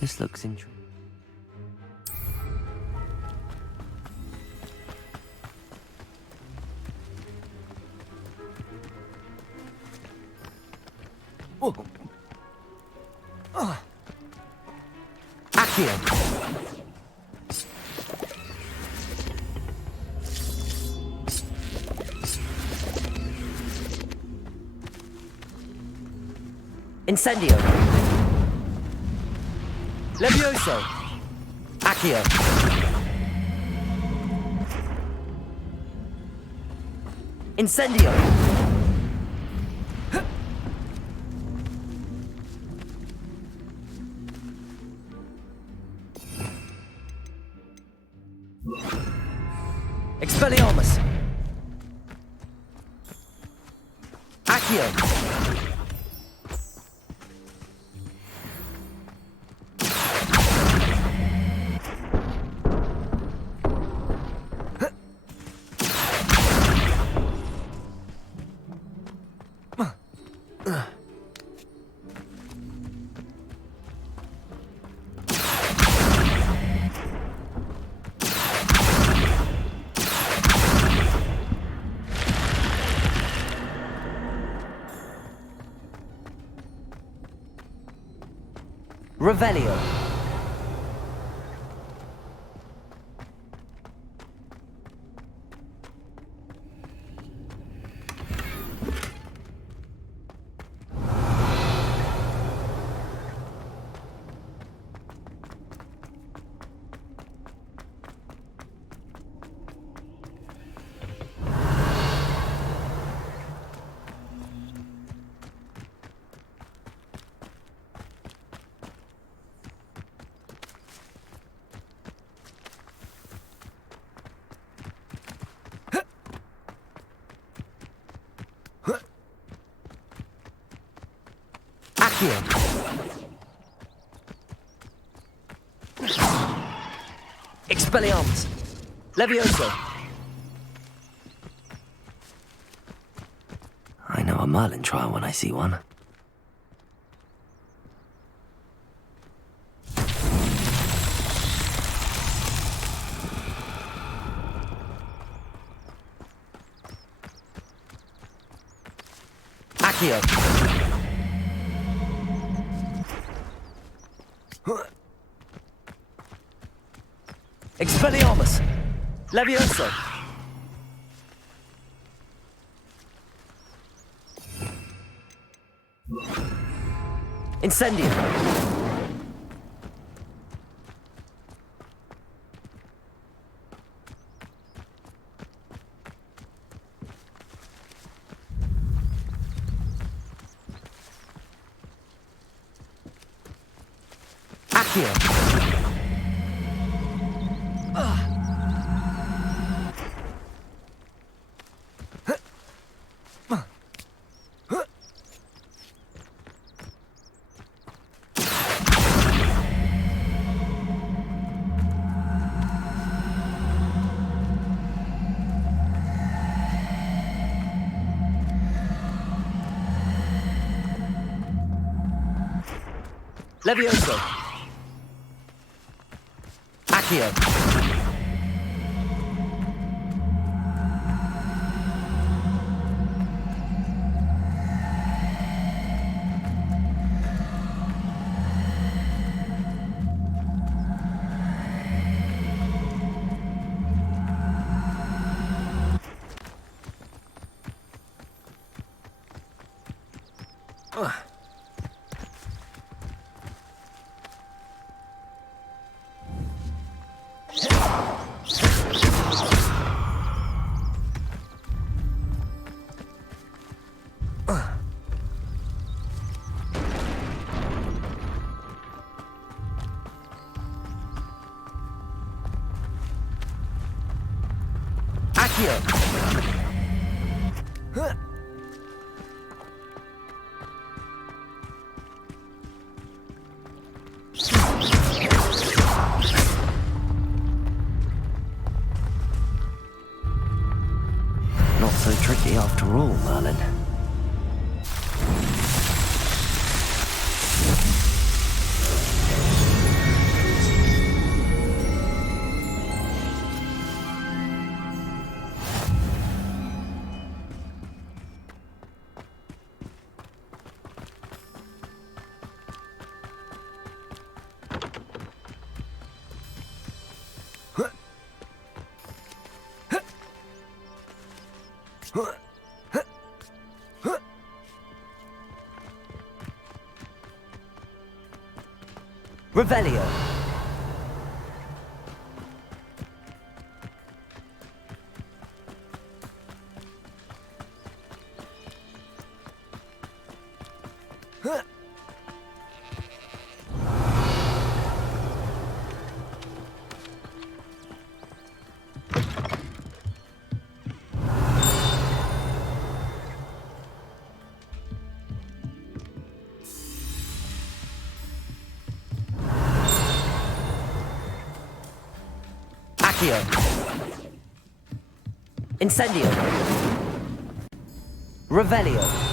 This looks interesting. Accio. Incendio. Levioso. Accio. Incendio. Expelliarmus. Accio. Revelio. Expelliarmus. Levioso. I know a Merlin trial when I see one. Accio. Expelliarmus. Levioso. Incendio. Accio. Levioso. Accio. Not so tricky after all, Merlin. Revelio. Accio. Incendio. Revelio.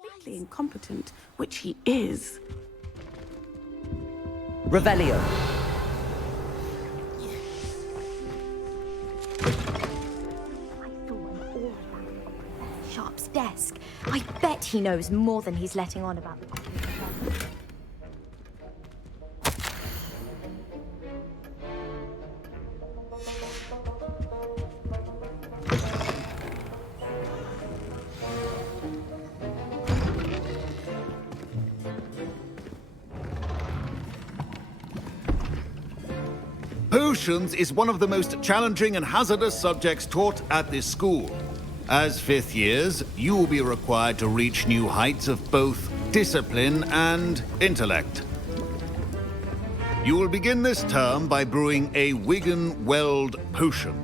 Completely incompetent, which he is. Revelio. Sharp's desk. I bet he knows more than he's letting on about the Potions is one of the most challenging and hazardous subjects taught at this school. As fifth years, you will be required to reach new heights of both discipline and intellect. You will begin this term by brewing a Wigan Weld potion.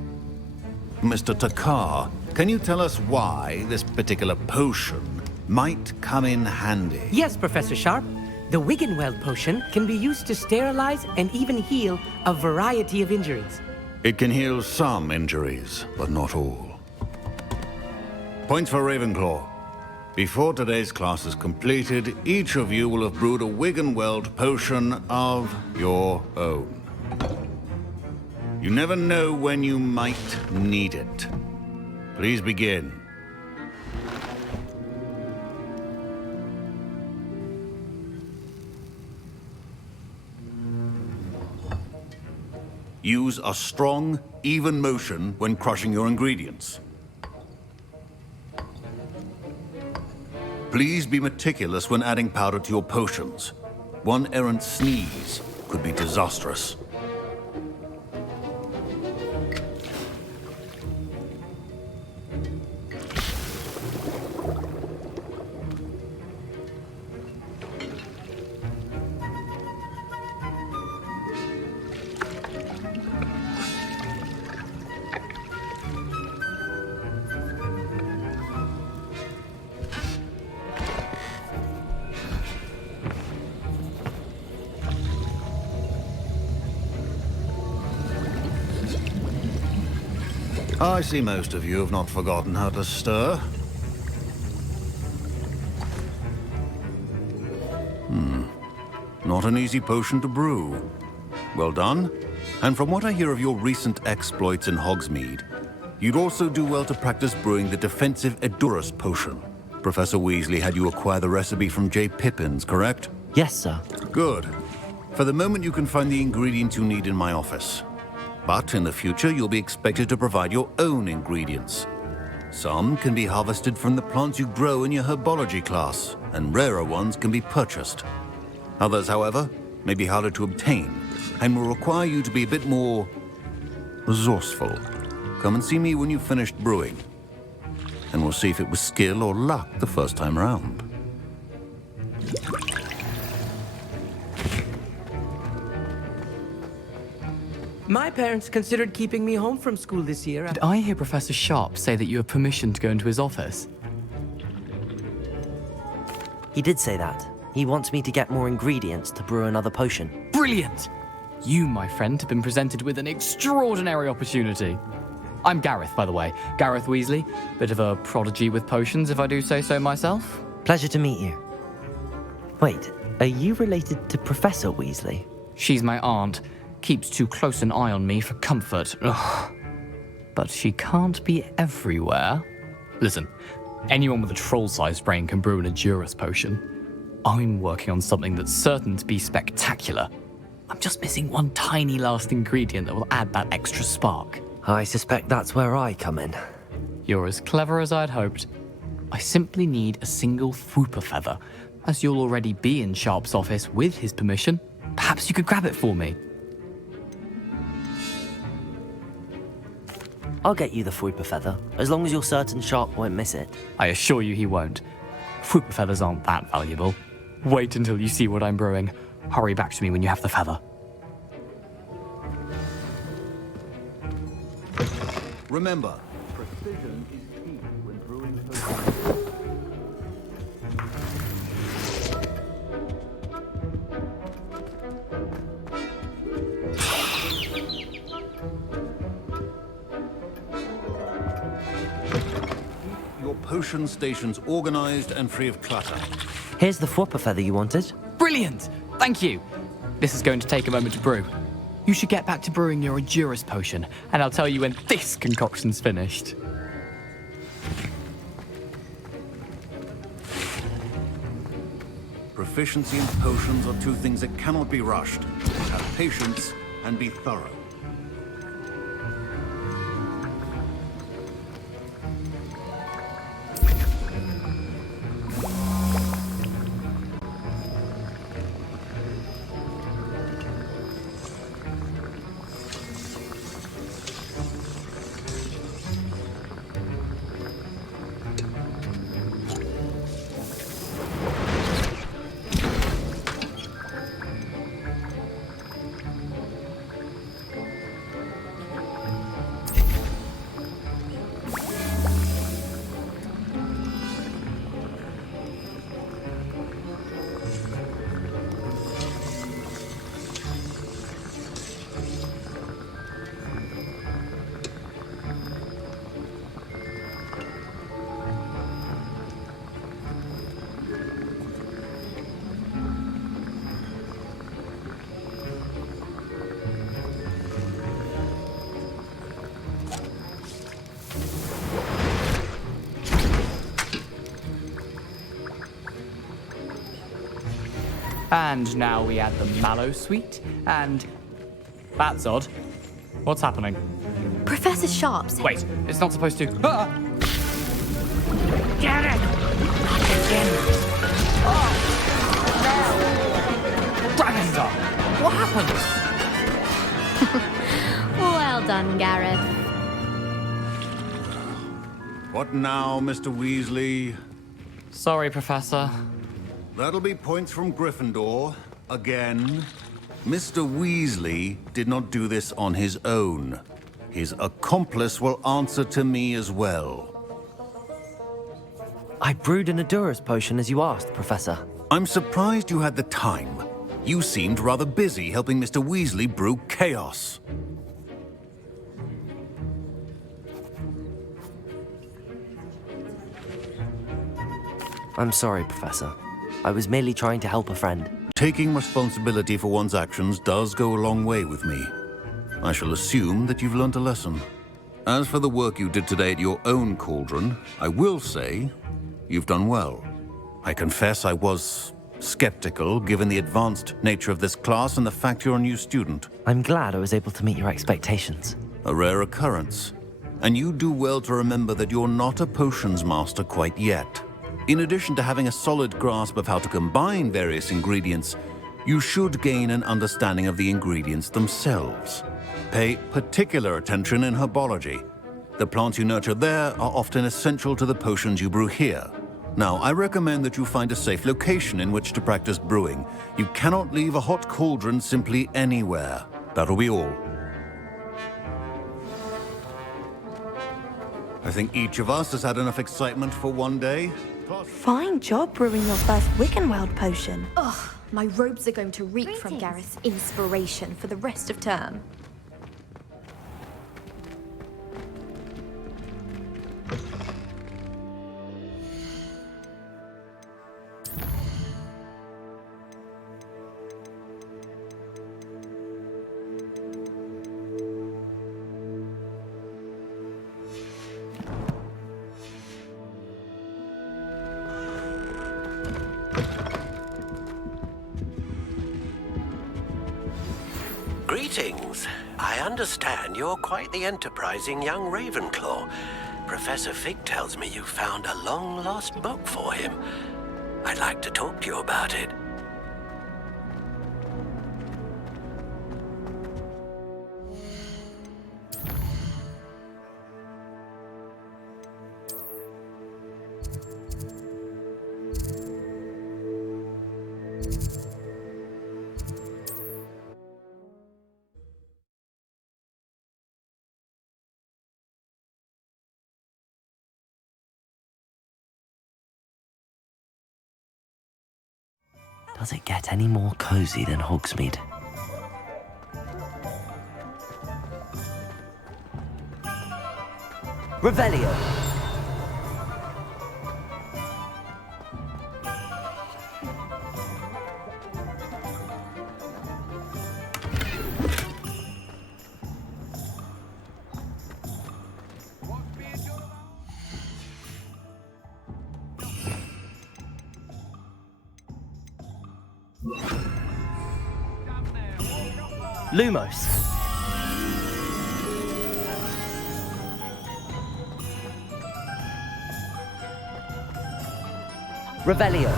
Mr. Takar, can you tell us why this particular potion might come in handy? Yes, Professor Sharp. The Wiggenweld potion can be used to sterilize and even heal a variety of injuries. It can heal some injuries, but not all. Points for Ravenclaw. Before today's class is completed, each of you will have brewed a Wiggenweld potion of your own. You never know when you might need it. Please begin. Use a strong, even motion when crushing your ingredients. Please be meticulous when adding powder to your potions. One errant sneeze could be disastrous. I see most of you have not forgotten how to stir. Not an easy potion to brew. Well done. And from what I hear of your recent exploits in Hogsmeade, you'd also do well to practice brewing the defensive Edurus potion. Professor Weasley had you acquire the recipe from J. Pippin's, correct? Yes, sir. Good. For the moment, you can find the ingredients you need in my office. But in the future, you'll be expected to provide your own ingredients. Some can be harvested from the plants you grow in your herbology class, and rarer ones can be purchased. Others, however, may be harder to obtain, and will require you to be a bit more resourceful. Come and see me when you've finished brewing, and we'll see if it was skill or luck the first time round. My parents considered keeping me home from school this year. Did I hear Professor Sharp say that you have permission to go into his office? He did say that. He wants me to get more ingredients to brew another potion. Brilliant! You, my friend, have been presented with an extraordinary opportunity. I'm Gareth, by the way. Gareth Weasley. Bit of a prodigy with potions, if I do say so myself. Pleasure to meet you. Wait, are you related to Professor Weasley? She's my aunt. Keeps too close an eye on me for comfort. Ugh. But she can't be everywhere. Listen, anyone with a troll-sized brain can brew an Endurus potion. I'm working on something that's certain to be spectacular. I'm just missing one tiny last ingredient that will add that extra spark. I suspect that's where I come in. You're as clever as I'd hoped. I simply need a single Fwooper feather. As you'll already be in Sharp's office with his permission, perhaps you could grab it for me. I'll get you the Fwooper feather, as long as you're certain Sharp won't miss it. I assure you he won't. Fwooper feathers aren't that valuable. Wait until you see what I'm brewing. Hurry back to me when you have the feather. Remember, precision is key when brewing potions. Your potion stations organized and free of clutter. Here's the Fwooper feather you wanted. Brilliant! Thank you! This is going to take a moment to brew. You should get back to brewing your Endurus potion, and I'll tell you when this concoction's finished. Proficiency in potions are two things that cannot be rushed. Have patience and be thorough. And now we add the mallow sweet, and... That's odd. What's happening? Professor Sharp said... Wait, it's not supposed to... Ah! Get it! Dragons are! What happened? Well done, Gareth. What now, Mr. Weasley? Sorry, Professor. That'll be points from Gryffindor. Again. Mr. Weasley did not do this on his own. His accomplice will answer to me as well. I brewed an Endurus potion as you asked, Professor. I'm surprised you had the time. You seemed rather busy helping Mr. Weasley brew chaos. I'm sorry, Professor. I was merely trying to help a friend. Taking responsibility for one's actions does go a long way with me. I shall assume that you've learnt a lesson. As for the work you did today at your own cauldron, I will say you've done well. I confess I was skeptical, given the advanced nature of this class and the fact you're a new student. I'm glad I was able to meet your expectations. A rare occurrence. And you do well to remember that you're not a potions master quite yet. In addition to having a solid grasp of how to combine various ingredients, you should gain an understanding of the ingredients themselves. Pay particular attention in herbology. The plants you nurture there are often essential to the potions you brew here. Now, I recommend that you find a safe location in which to practice brewing. You cannot leave a hot cauldron simply anywhere. That'll be all. I think each of us has had enough excitement for one day. Fine job brewing your first Wiggenweld potion. Ugh, my robes are going to reek from Gareth's inspiration for the rest of term. Greetings. I understand you're quite the enterprising young Ravenclaw. Professor Fig tells me you found a long-lost book for him. I'd like to talk to you about it. Does it get any more cozy than Hogsmeade? Revelio! Lumos. Revelio.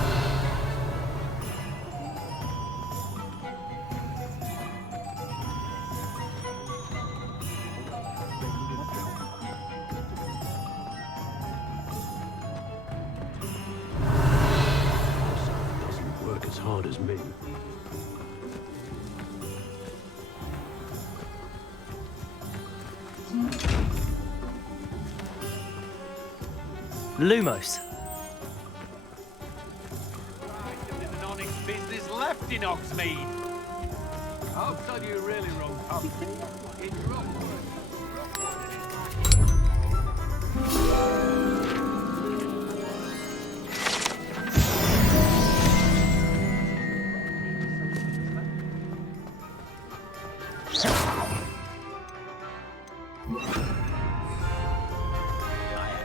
Doesn't work as hard as me. Lumos. There's an onyx business left in Hogsmeade. I'll tell you really wrong, Tom. It's wrong.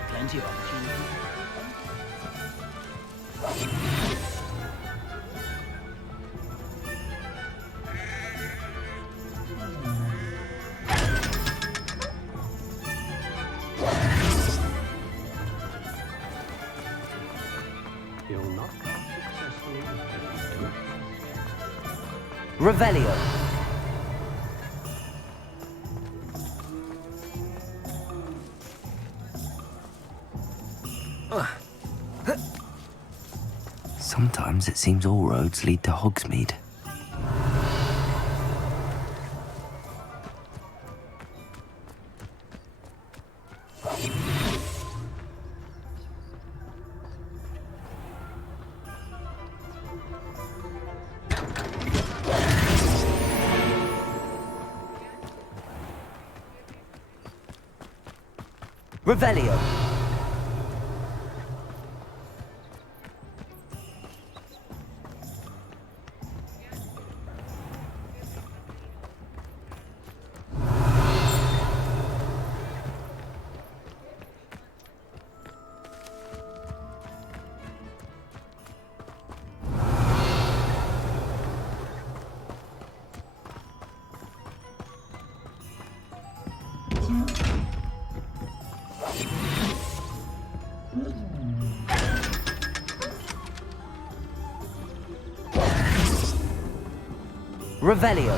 Plenty of opportunity. You'll not come successfully if you do. Revelio. Sometimes it seems all roads lead to Hogsmeade. Revelio. Revelio.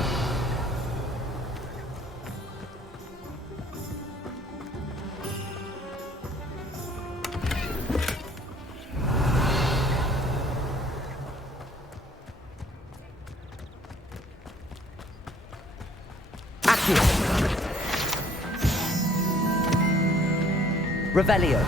Accio. Revelio.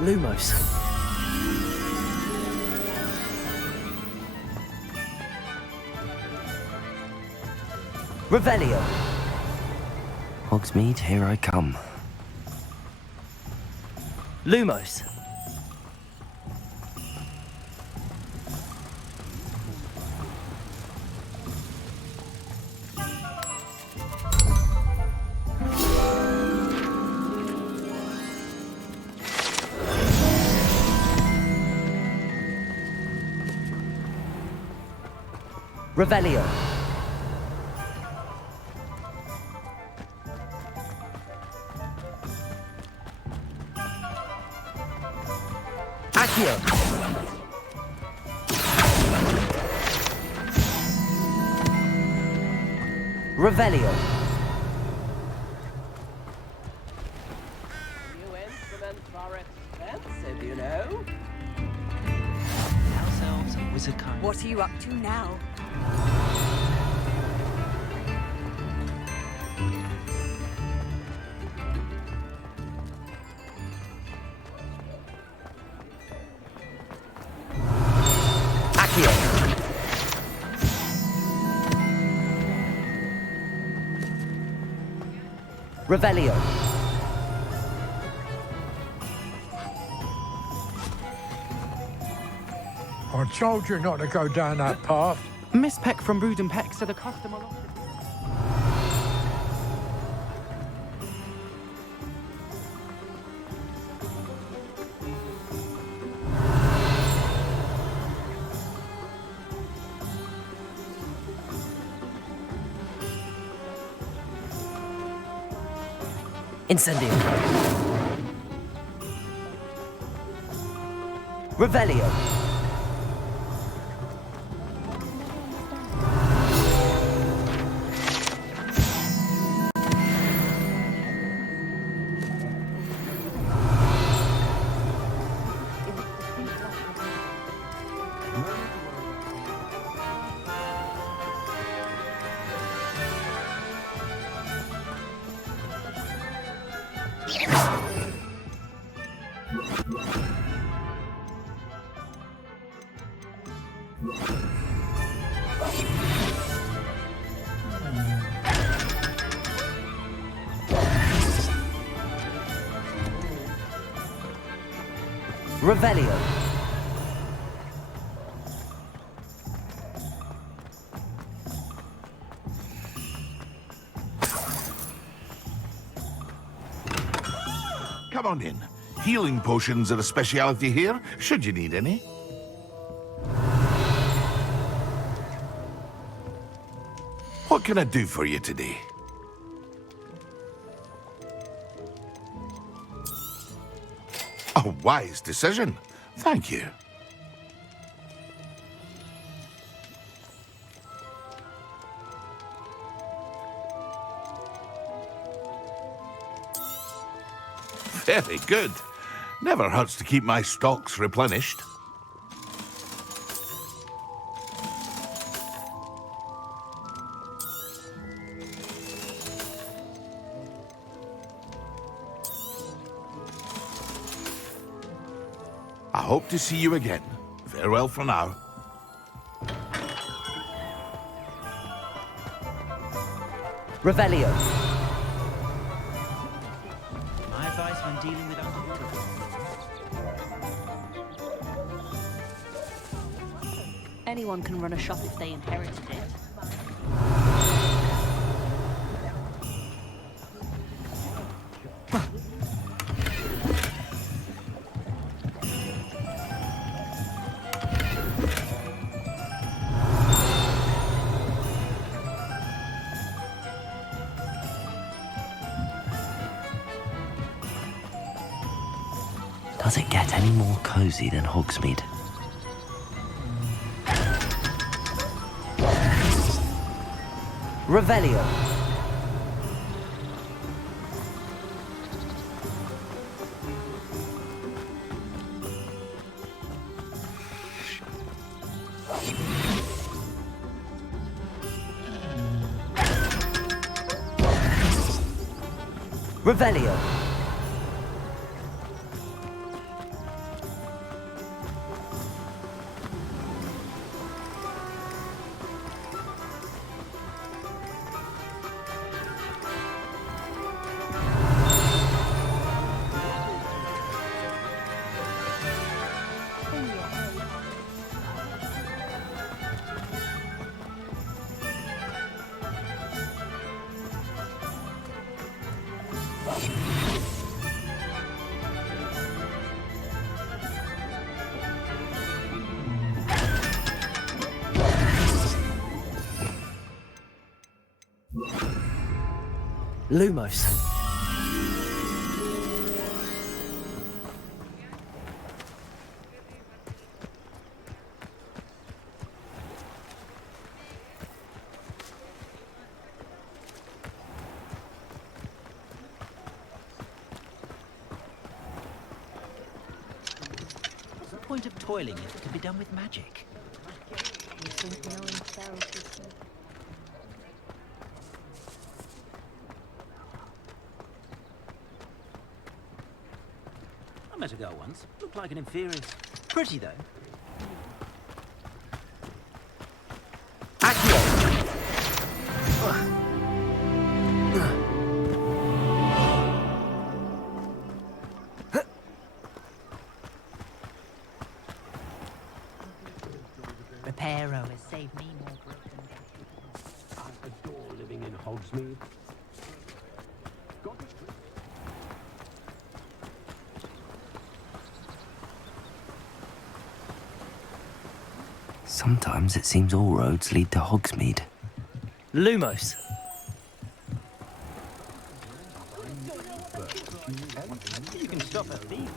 Lumos. Revelio. Hogsmeade, here I come. Lumos. Revelio. Accio. Revelio. New instruments are expensive, you know. House elves and wizard kind. What are you up to now? Revelio. I told you not to go down that path. Miss Peck from Brood and Peck said a customer lost it. Incendio. Revelio. Revelio. Come on in. Healing potions are a speciality here, should you need any. What can I do for you today? A wise decision. Thank you. Very good. Never hurts to keep my stocks replenished. I hope to see you again. Farewell for now. Revelio. My advice when dealing with underwater. Anyone can run a shop if they inherited it. Does it get any more cozy than Hogsmeade? Revelio. Revelio. Lumos. What's the point of toiling if it can be done with magic? I met a girl once. Looked like an inferior. Pretty, though. Reparo has saved me more grief than that. I adore living in Hogsmeade. Sometimes it seems all roads lead to Hogsmeade. Lumos. You can stop a thief.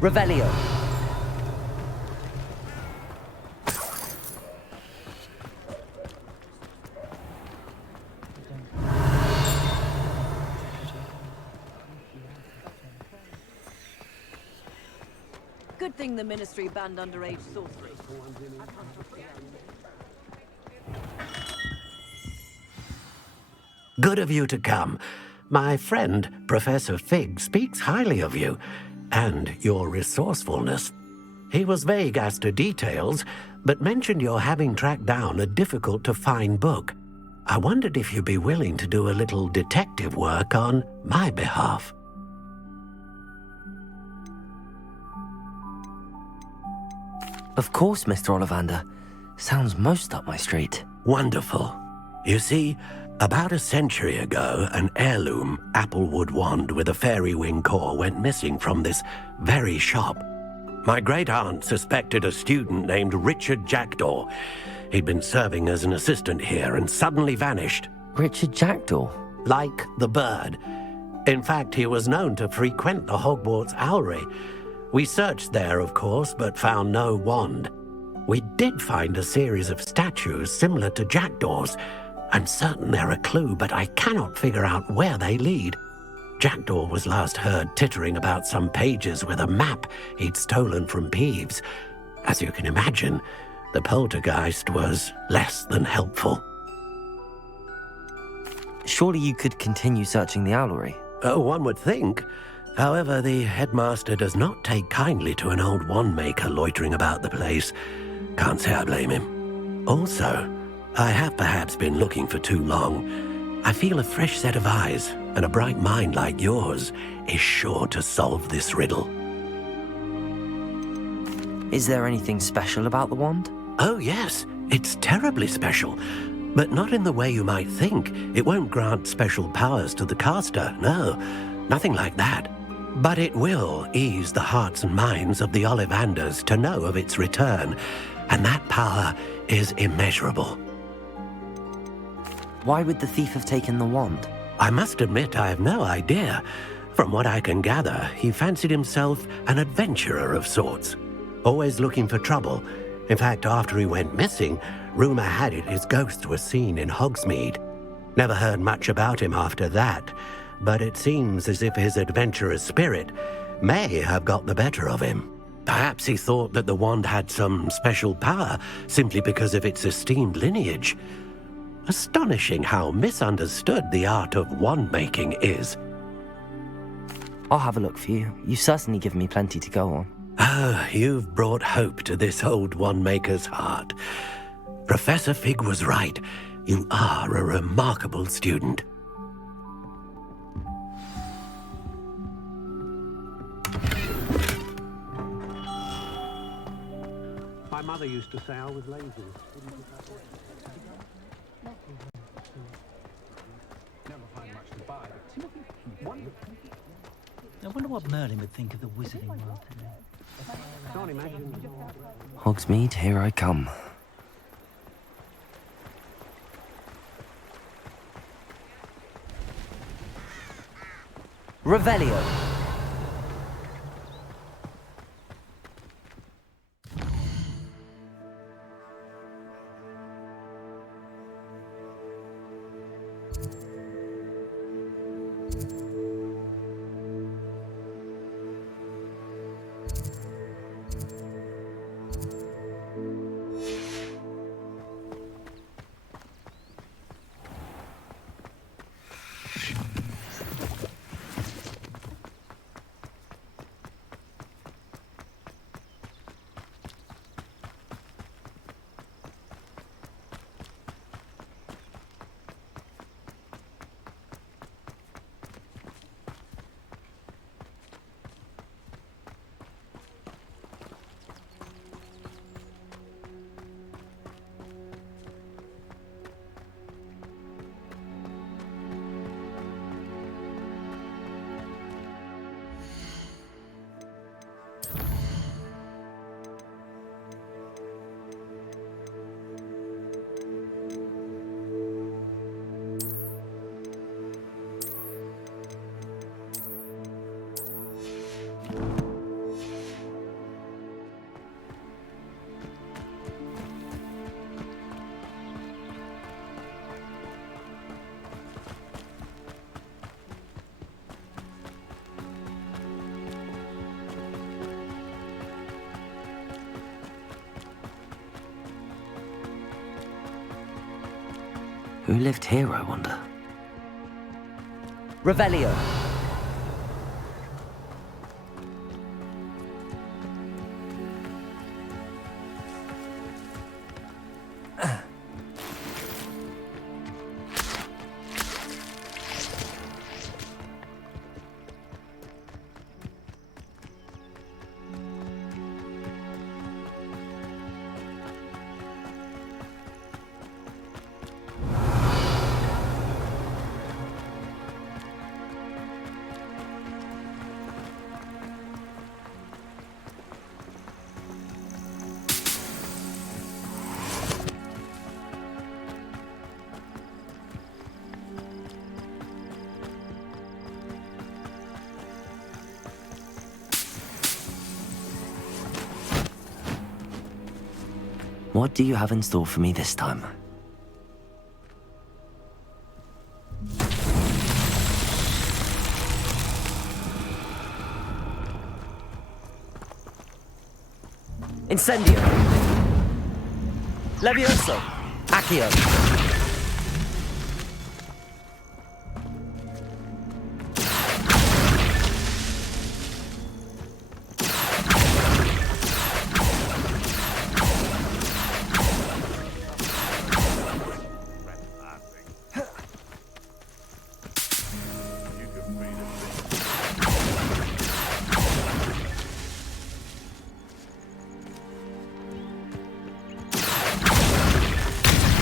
Revelio. Good thing the Ministry banned underage sorcery. Good of you to come. My friend, Professor Fig, speaks highly of you and your resourcefulness. He was vague as to details, but mentioned your having tracked down a difficult-to-find book. I wondered if you'd be willing to do a little detective work on my behalf. Of course, Mr. Ollivander. Sounds most up my street. Wonderful. You see, about a century ago, an heirloom applewood wand with a fairy wing core went missing from this very shop. My great-aunt suspected a student named Richard Jackdaw. He'd been serving as an assistant here and suddenly vanished. Richard Jackdaw? Like the bird. In fact, he was known to frequent the Hogwarts Owlery. We searched there, of course, but found no wand. We did find a series of statues similar to Jackdaw's. I'm certain they're a clue, but I cannot figure out where they lead. Jackdaw was last heard tittering about some pages with a map he'd stolen from Peeves. As you can imagine, the poltergeist was less than helpful. Surely you could continue searching the owlery? Oh, one would think. However, the headmaster does not take kindly to an old wand-maker loitering about the place. Can't say I blame him. Also, I have perhaps been looking for too long. I feel a fresh set of eyes and a bright mind like yours is sure to solve this riddle. Is there anything special about the wand? Oh, yes. It's terribly special. But not in the way you might think. It won't grant special powers to the caster, no. Nothing like that. But it will ease the hearts and minds of the Ollivanders to know of its return, and that power is immeasurable. Why would the thief have taken the wand? I must admit I have no idea. From what I can gather, he fancied himself an adventurer of sorts, always looking for trouble. In fact, after he went missing, rumor had it his ghost was seen in Hogsmeade. Never heard much about him after that, but it seems as if his adventurous spirit may have got the better of him. Perhaps he thought that the wand had some special power simply because of its esteemed lineage. Astonishing how misunderstood the art of wand-making is. I'll have a look for you. You've certainly given me plenty to go on. Ah, you've brought hope to this old wand-maker's heart. Professor Fig was right. You are a remarkable student. My mother used to say I was lazy. Never find much to buy. I wonder what Merlin would think of the wizarding world today. Can't imagine. Hogsmeade, here I come. Revelio. Who lived here, I wonder? Revelio. What do you have in store for me this time? Incendio! Levioso! Accio!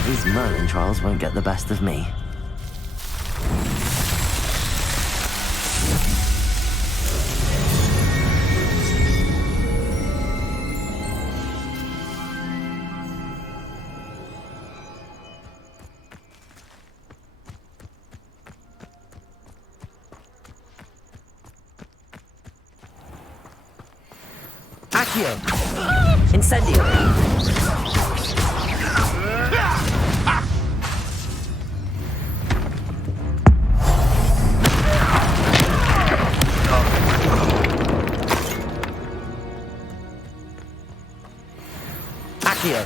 These Merlin trials won't get the best of me. Accio! Incendio! Accio!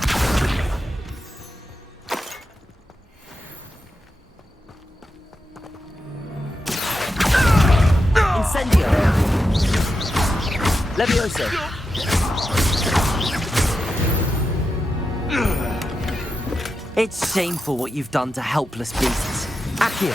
Incendio! Levioso! It's shameful what you've done to helpless beasts. Accio!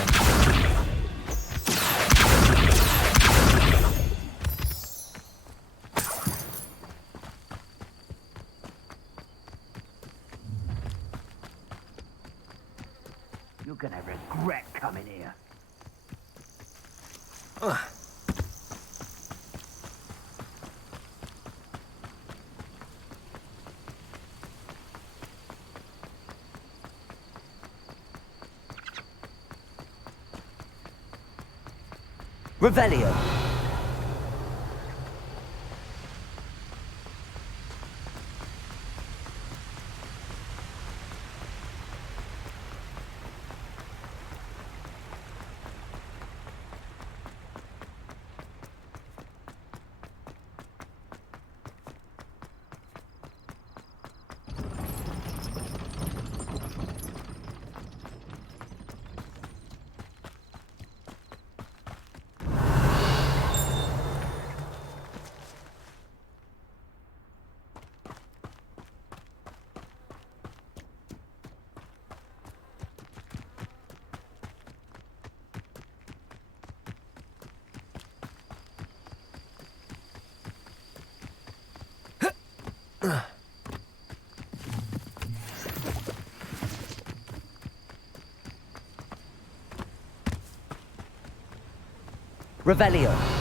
You're gonna regret coming here. Revelio! Revelio!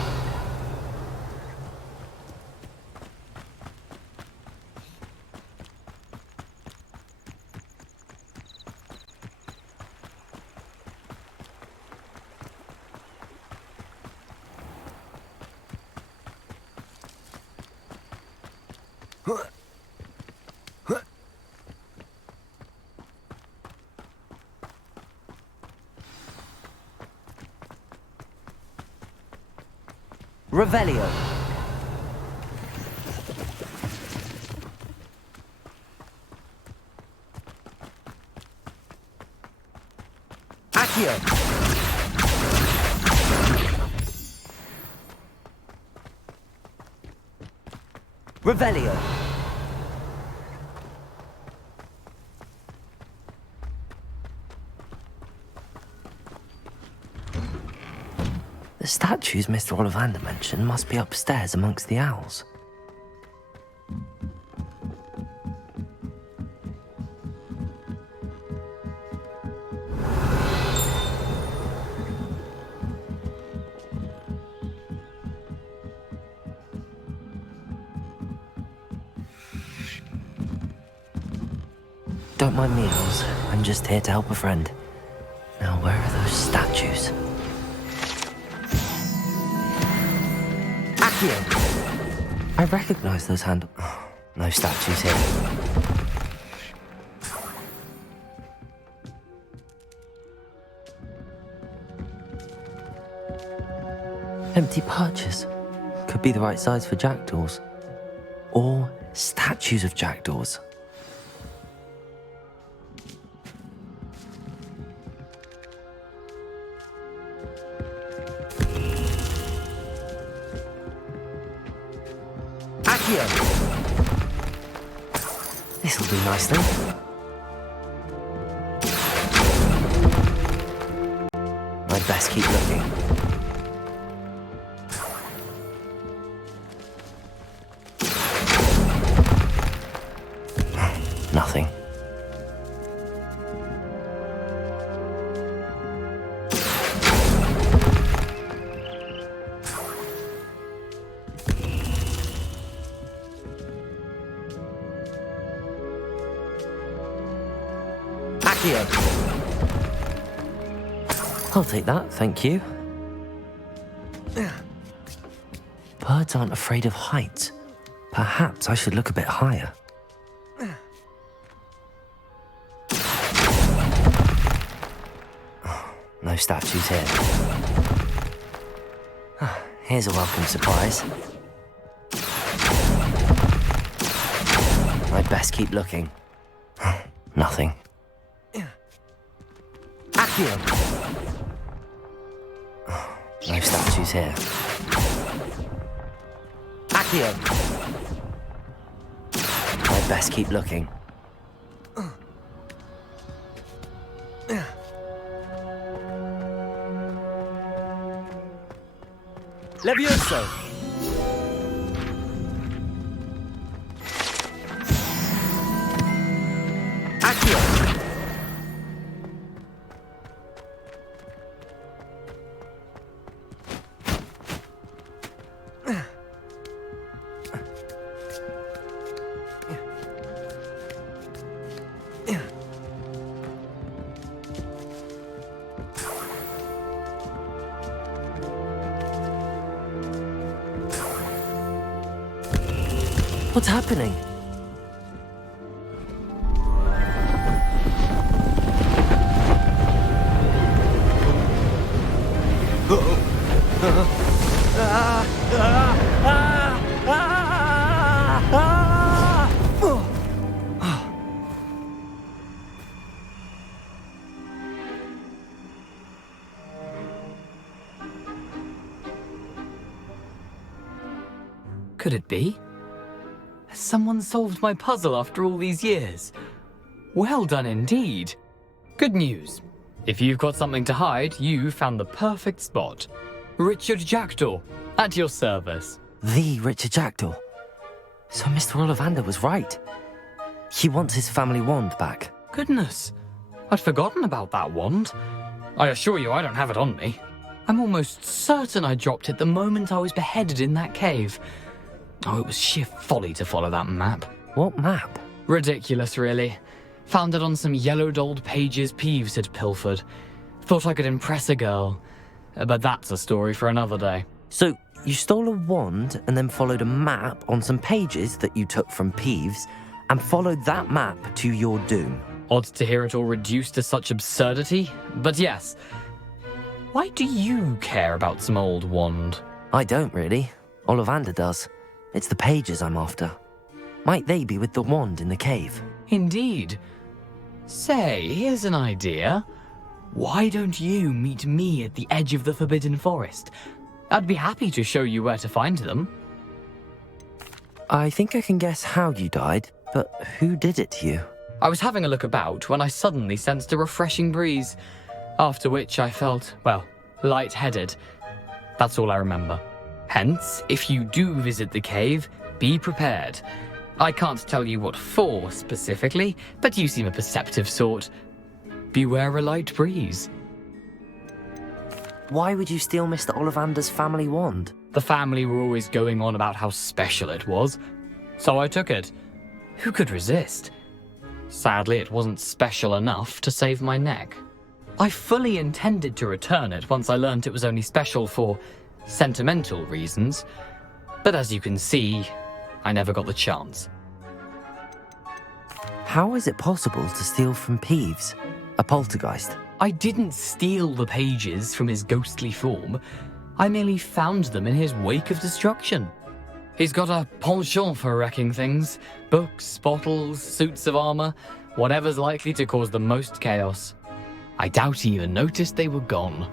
Revelio! Accio! Revelio! The statues Mr. Ollivander mentioned must be upstairs amongst the owls. Don't mind me, owls. I'm just here to help a friend. Now, where are those statues? I recognize those handles. Oh, no statues here. Empty perches. Could be the right size for jackdaws. Or statues of jackdaws. This'll do nicely. I'd best keep looking. Nothing. Accio! I'll take that, thank you. Birds aren't afraid of heights. Perhaps I should look a bit higher. No statues here. Here's a welcome surprise. I'd best keep looking. Nothing. Accio! No statues here. Accio! I'd best keep looking. Levioso! Accio! What's happening? Could it be? Has someone solved my puzzle after all these years? Well done indeed. Good news. If you've got something to hide, you found the perfect spot. Richard Jackdaw, at your service. The Richard Jackdaw. So Mr. Ollivander was right. He wants his family wand back. Goodness, I'd forgotten about that wand. I assure you I don't have it on me. I'm almost certain I dropped it the moment I was beheaded in that cave. Oh, it was sheer folly to follow that map. What map? Ridiculous, really. Found it on some yellowed old pages Peeves had pilfered. Thought I could impress a girl. But that's a story for another day. So, you stole a wand and then followed a map on some pages that you took from Peeves and followed that map to your doom. Odd to hear it all reduced to such absurdity, but yes. Why do you care about some old wand? I don't really. Ollivander does. It's the pages I'm after. Might they be with the wand in the cave? Indeed. Say, here's an idea. Why don't you meet me at the edge of the Forbidden Forest? I'd be happy to show you where to find them. I think I can guess how you died, but who did it to you? I was having a look about when I suddenly sensed a refreshing breeze, after which I felt, well, lightheaded. That's all I remember. Hence, if you do visit the cave, be prepared. I can't tell you what for specifically, but you seem a perceptive sort. Beware a light breeze. Why would you steal Mr. Ollivander's family wand? The family were always going on about how special it was, so I took it. Who could resist? Sadly, it wasn't special enough to save my neck. I fully intended to return it once I learned it was only special for sentimental reasons, but as you can see, I never got the chance. How is it possible to steal from Peeves, a poltergeist? I didn't steal the pages from his ghostly form. I merely found them in his wake of destruction. He's got a penchant for wrecking things. Books, bottles, suits of armor, whatever's likely to cause the most chaos. I doubt he even noticed they were gone.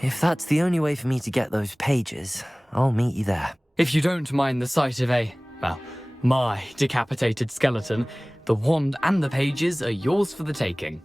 If that's the only way for me to get those pages, I'll meet you there. If you don't mind the sight of my decapitated skeleton, the wand and the pages are yours for the taking.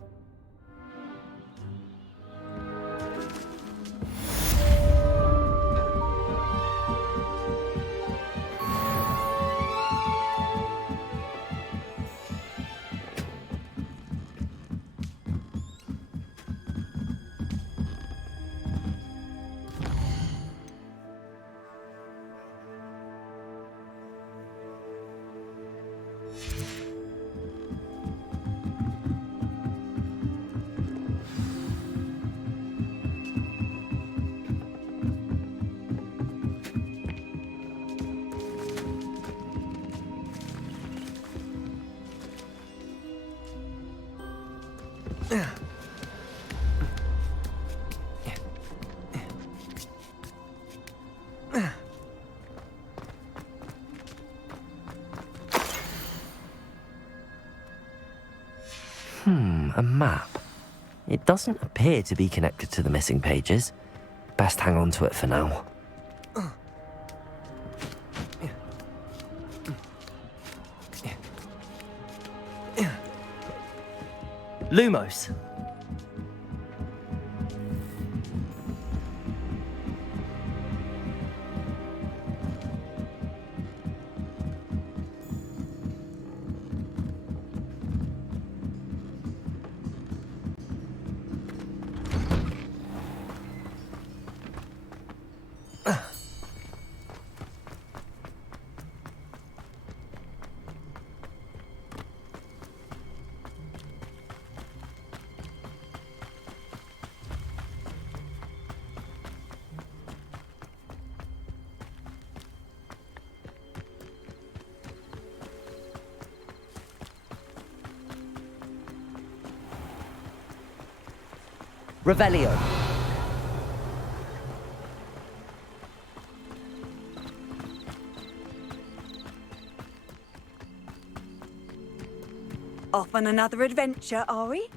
A map. It doesn't appear to be connected to the missing pages. Best hang on to it for now. Lumos. Revelio. Off on another adventure, are we?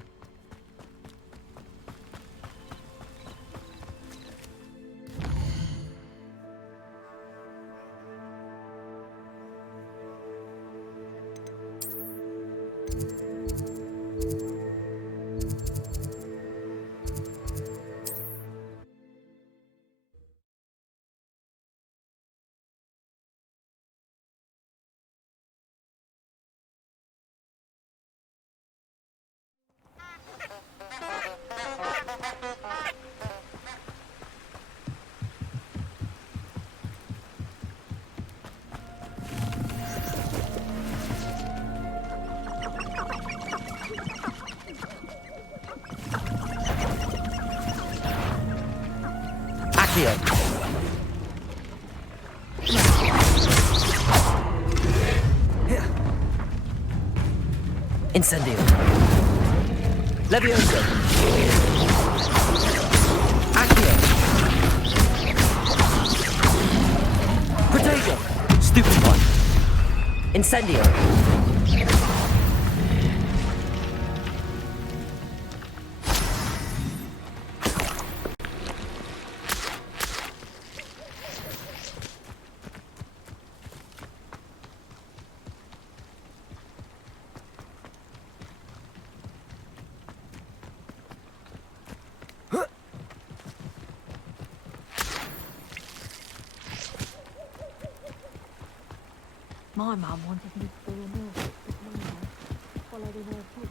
Incendio. Levioso. Accio. Protego. Stupid one. Incendio. My mum wanted me to do a meal this morning. Followed in her foot.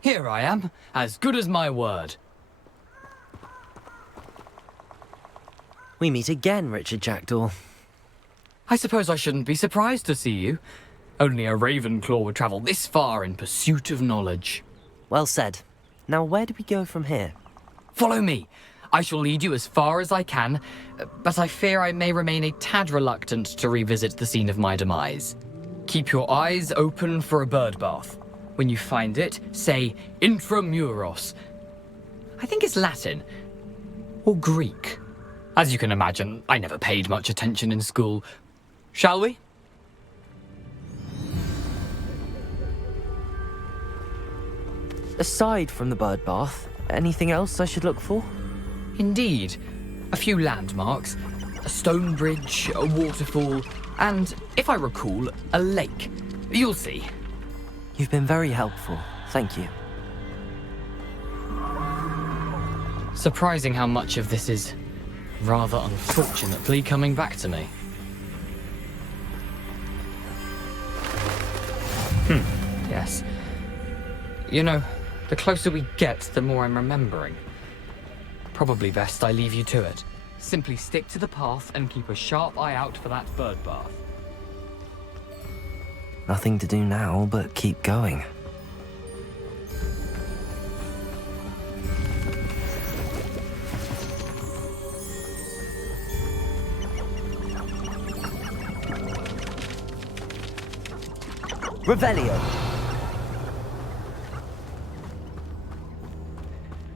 Here I am, as good as my word. We meet again, Richard Jackdaw. I suppose I shouldn't be surprised to see you. Only a Ravenclaw would travel this far in pursuit of knowledge. Well said. Now where do we go from here? Follow me. I shall lead you as far as I can, but I fear I may remain a tad reluctant to revisit the scene of my demise. Keep your eyes open for a bird bath. When you find it, say intramuros. I think it's Latin. Or Greek. As you can imagine, I never paid much attention in school. Shall we? Aside from the bird bath, anything else I should look for? Indeed. A few landmarks, a stone bridge, a waterfall, and, if I recall, a lake. You'll see. You've been very helpful. Thank you. Surprising how much of this is, rather unfortunately, coming back to me. Yes. You know, the closer we get, the more I'm remembering. Probably best I leave you to it. Simply stick to the path and keep a sharp eye out for that bird bath. Nothing to do now but keep going. Revelio.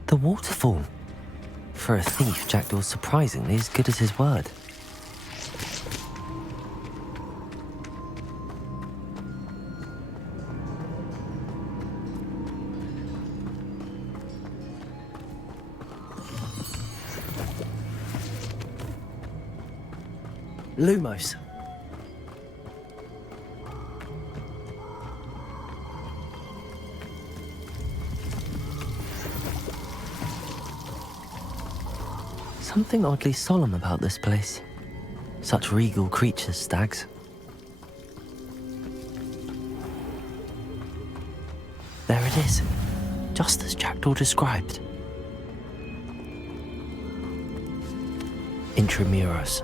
The waterfall. For a thief, Jackdaw's surprisingly as good as his word. Lumos. Something oddly solemn about this place. Such regal creatures, stags. There it is, just as Jackdaw described. Intramuros.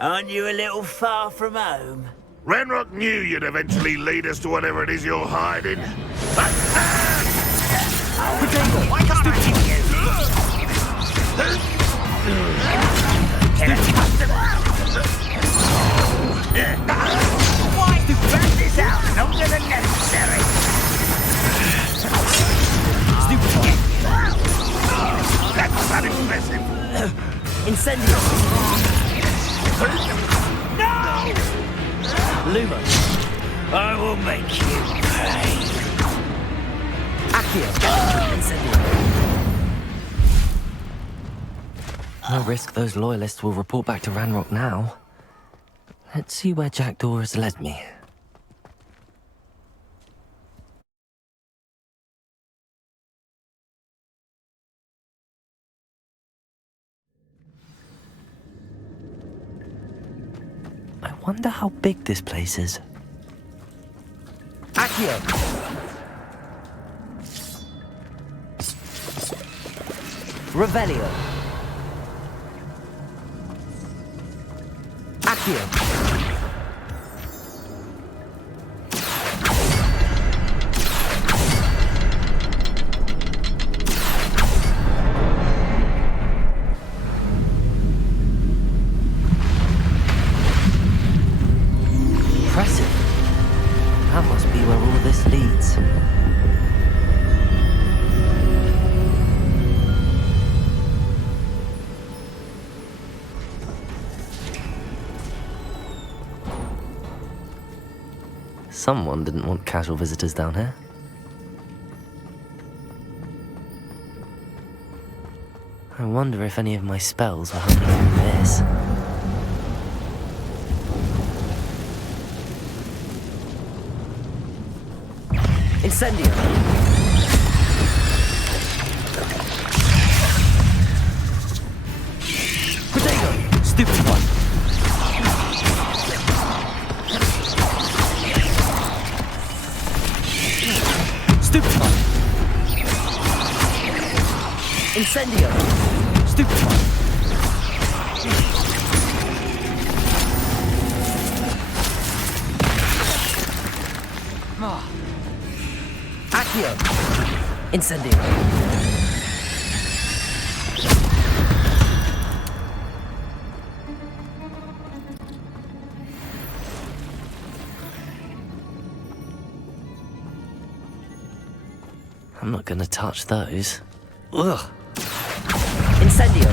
Aren't you a little far from home? Ranrock knew you'd eventually lead us to whatever it is you're hiding. Why can't I hit you? Why to burn this out longer than necessary? That's unimpressive. Incendio. No! Luma. I will make you pay. Accio. Incendio. No risk those loyalists will report back to Ranrock now. Let's see where Jackdaw has led me. I wonder how big this place is. Accio! Revelio. Accio. Impressive. That must be where all this leads. Someone didn't want casual visitors down here. I wonder if any of my spells were helping through this. Incendio! Potato! Stupid one! Stupid one! Incendio! Stupid one! Accio! Incendio! I'm not gonna touch those. Ugh! Incendio!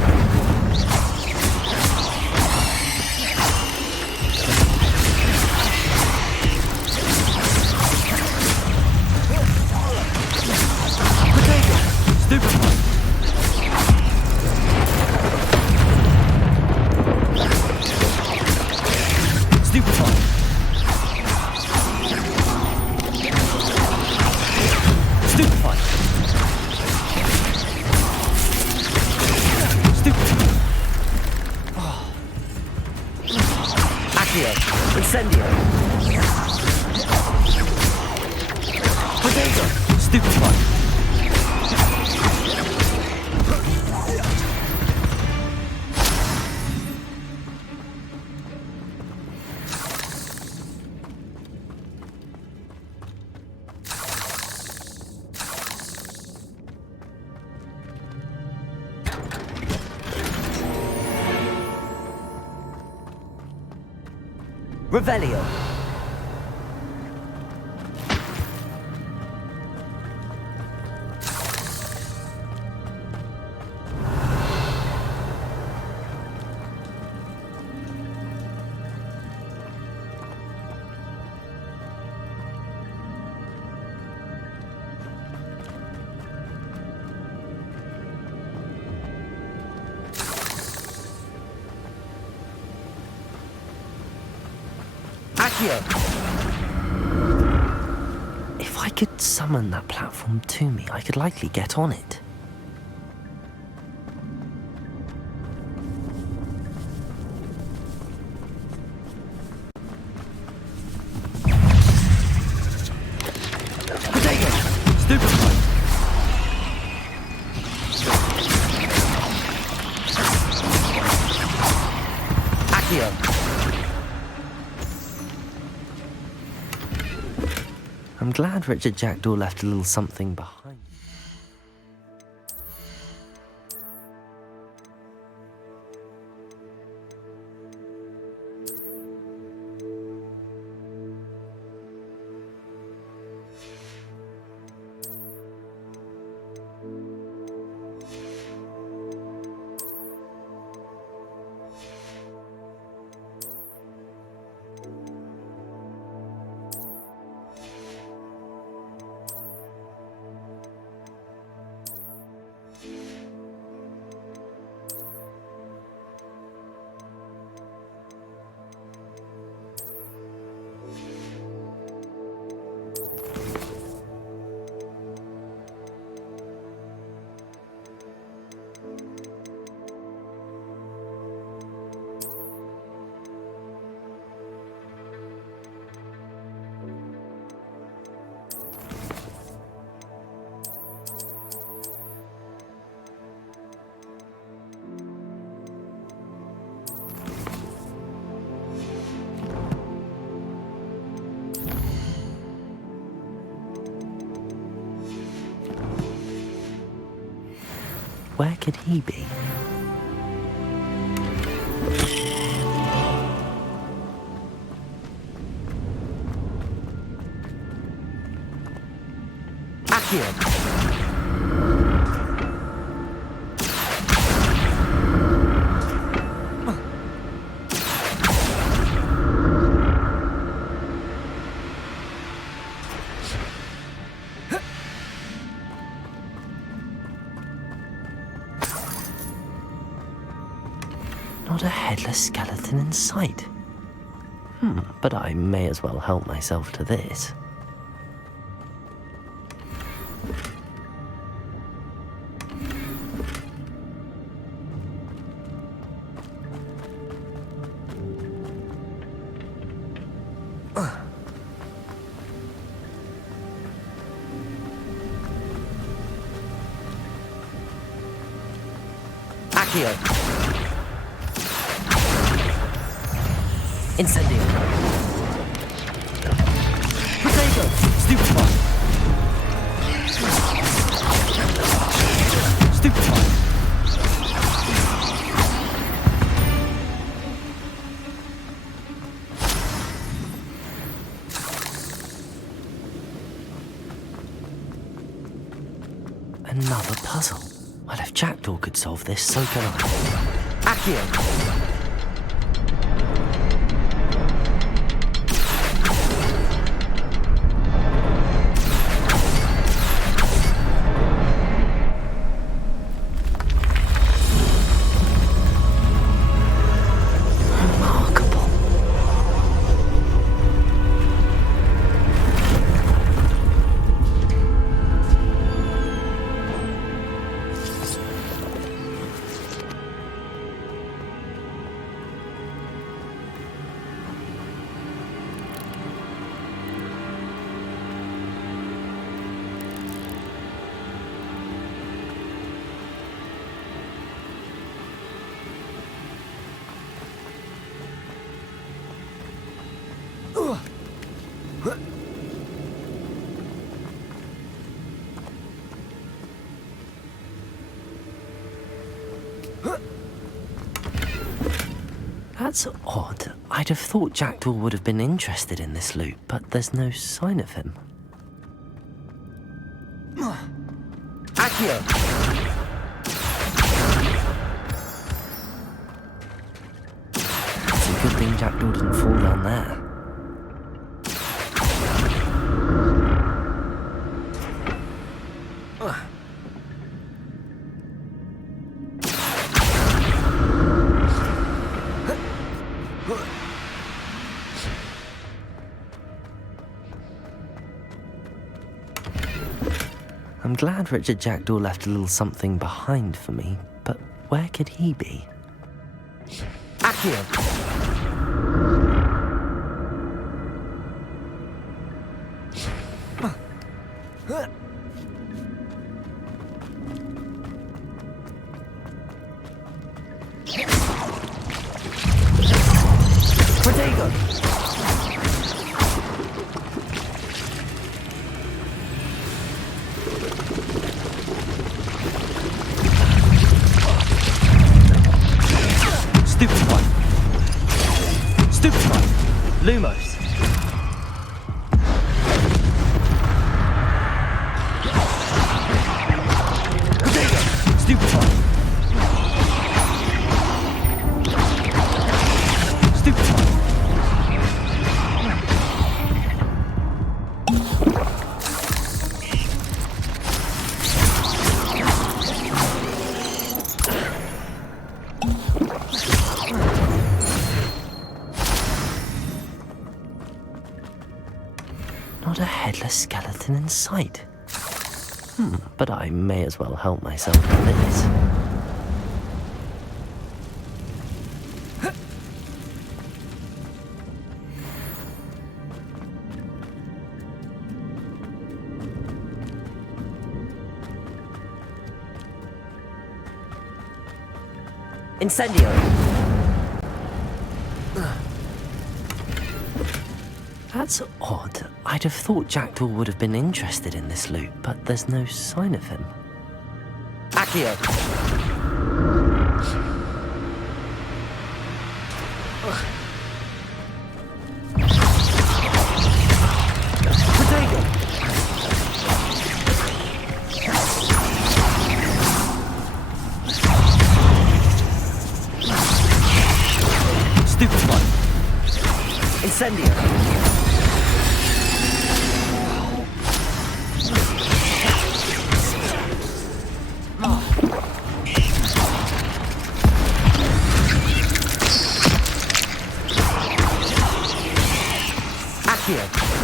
Stupid one! Stupid one! Stupid one! Incendio. Potato. Stupefy. Revelio. If I could summon that platform to me, I could likely get on it. Potato. Stupefy. Accio. I'm glad Richard Jackdaw left a little something behind. Where could he be? Accio. Not a headless skeleton in sight. But I may as well help myself to this. Accio. Incendio. Potato. Stupefy. Stupefy. Another puzzle. Well, if Jackdaw could solve this, so can I. Accio. That's odd. I'd have thought Jackdaw would have been interested in this loot, but there's no sign of him. Accio! It's a good thing Jackdaw didn't fall down there. I'm glad Richard Jackdaw left a little something behind for me, but where could he be? Accio! Protego! Stupid one! Stupid one! Lumos! Protego! Stupid one! Stupid one! Not a headless skeleton in sight. But I may as well help myself to this. Incendio! That's odd. I'd have thought Jackdaw would have been interested in this loot, but there's no sign of him. Accio! Protego! Stupid one! Incendio!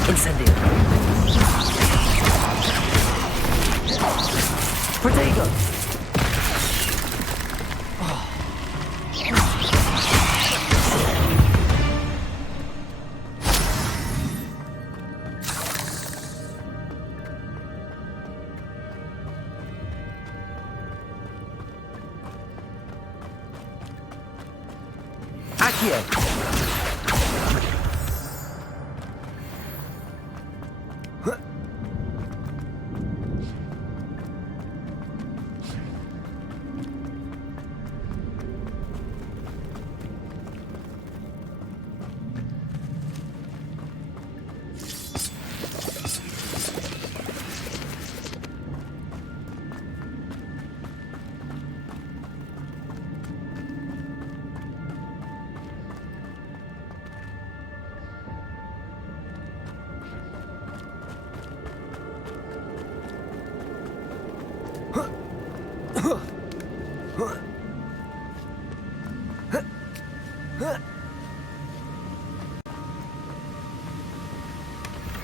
Incendio! Protego! Accio!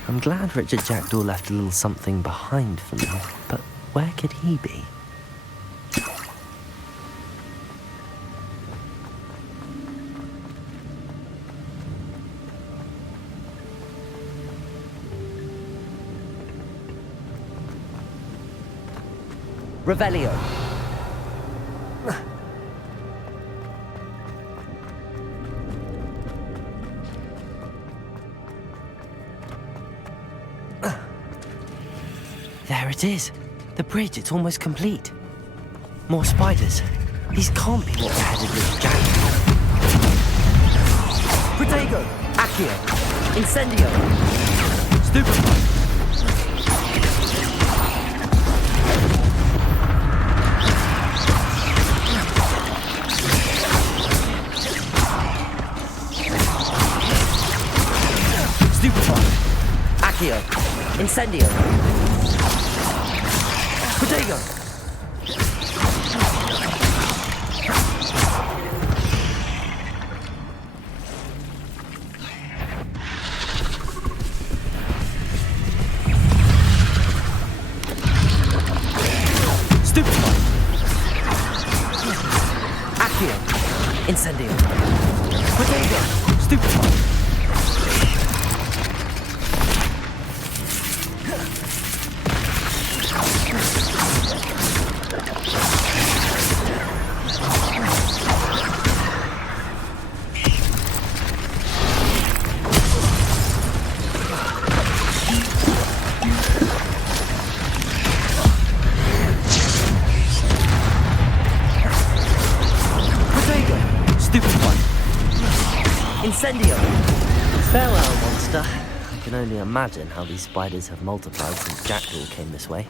I'm glad Richard Jackdaw left a little something behind for me, but where could he be? Revelio! There it is. The bridge, it's almost complete. More spiders. These can't be what's ahead of this Jack. Protego! Accio! Incendio! Stupefy! Stupefy! Accio! Incendio! Protego! Incendio. Protego. Stupefy. Incendio! Farewell, monster. I can only imagine how these spiders have multiplied since Jackdaw came this way.